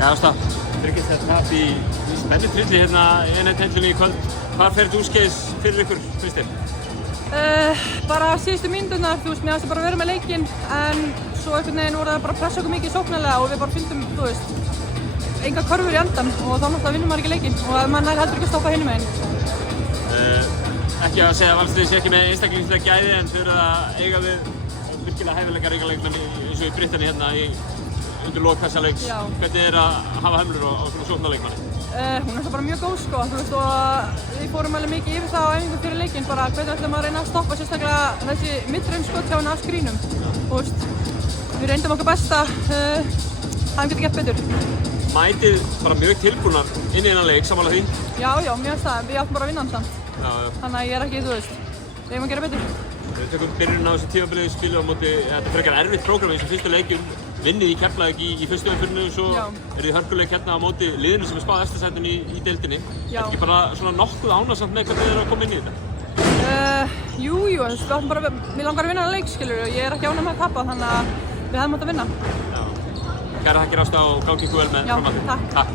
Já, Ásta, Tryggis tap í spennutrilli hérna í NET-deildinni í kvöld. Hvað fer þetta úrskeiðis fyrir ykkur, finnst þér? Bara síðustu mínúturnar, þú veist, mér fannst bara að vera með leikinn en svo einhvern veginn voru það bara að pressa okkur mikið sóknarlega og við bara fundum, þú veist, enga körfur í endan og þá náttúrulega vinnum maður ekki leikinn og maður nær heldur ekki að stoppa hinum meginn. Ekki að segja að Valsliðið sé ekki með einstaklingslega gæði en þau eru að eiga við virkilega hæfileikaríka leikmenn eins og í Brittany hérna undir lok þessa leiks. Já. Hvernig er að hafa hömlur á svona sóknarleikmanni? Hún er það bara mjög góð sko, þú veist, og við fórum alveg mikið yfir það á æfingu fyrir leikinn bara hvernig ætlum að reyna að stoppa sérstaklega þessi midrange skot hjá henni af skrínum. Þú veist, við reyndum okkar besta, hann getur gert betur. Mætið bara mjög tilbúnar inn í þennan leik, sammála því? Já, mér finnst það, við áttum bara að vinna hann samt. Já. Þannig að ég er ekki, þú veist, við eigum að gera betur. Við tökum byrjuninn á þessu tímabilið spilum á móti, þetta er frekar erfitt prógram eins og fyrstu leikjum, vinnið í Keflavík í fyrstu umferðinni og svo eru þið hörkuleik hérna á móti liðinu sem er spáð efsta sætinu í deildinni. Er ekki bara svona nokkuð ánægsamt með hvernig þið eru að koma inn í þetta? Jú, þú veist, við áttum bara, mér langar að vinna þennan leik, skilur, og ég er ekki ánægð með að tapa, þannig að við hefðum átt að vinna. Kærar þakkir Ásta og gangi ykkur vel með framhaldið. Takk.